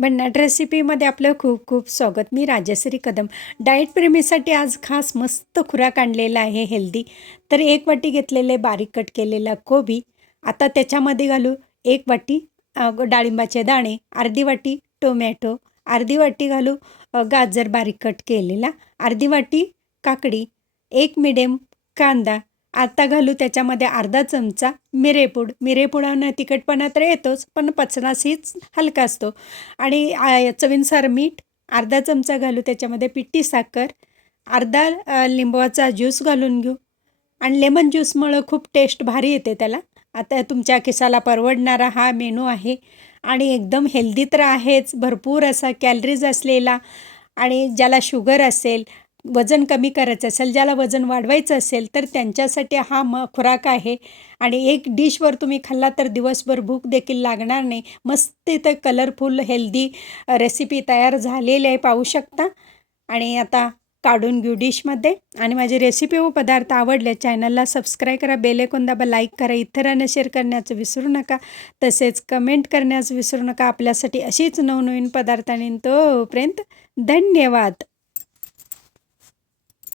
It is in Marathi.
भन्नाट रेसिपीमध्ये आपलं खूप खूप स्वागत. मी राजश्री कदम. डाएट प्रेमीसाठी आज खास मस्त खुराक आणलेला आहे हेल्दी तर एक वाटी घेतलेले बारीक कट केलेला कोबी. आता त्याच्यामध्ये घालू एक वाटी डाळिंबाचे दाणे अर्धी वाटी टोमॅटो अर्धी वाटी घालू गाजर बारीक कट केलेला अर्धी वाटी काकडी एक मिडियम कांदा आता घालू त्याच्यामध्ये अर्धा चमचा मिरेपूड मिरेपुडानं तिखटपणा तर येतोच पण पचनासहीच हलका असतो. आणि चवीनुसार मीठ अर्धा चमचा घालू त्याच्यामध्ये पिठी साखर अर्धा लिंबवाचा लिंबाचा ज्यूस घालून घेऊ. आणि लेमन ज्यूसमुळं खूप टेस्ट भारी येते त्याला. आता तुमच्या खिसाला परवडणारा हा मेनू आहे. आणि एकदम हेल्दी तर आहेच भरपूर असा कॅलरीज असलेला. आणि ज्याला शुगर असेल वजन कमी करायचं असेल ज्याला वजन वाढवायचं असेल तर त्यांच्यासाठी हा म खुराक आहे. आणि एक डिशवर तुम्ही खाल्ला तर दिवसभर भूक देखील लागणार नाही. मस्त इथं कलरफुल हेल्दी रेसिपी तयार झालेली आहे पाहू शकता. आणि आता काढून घेऊ डिशमध्ये. आणि माझे रेसिपी व पदार्थ आवडले चॅनलला सबस्क्राईब करा बेलेकोन दाबा लाईक करा इतरांना शेअर करण्याचं विसरू नका. तसेच कमेंट करण्याचं विसरू नका. आपल्यासाठी अशीच नवनवीन पदार्थ पदार्थांनी तोपर्यंत धन्यवाद.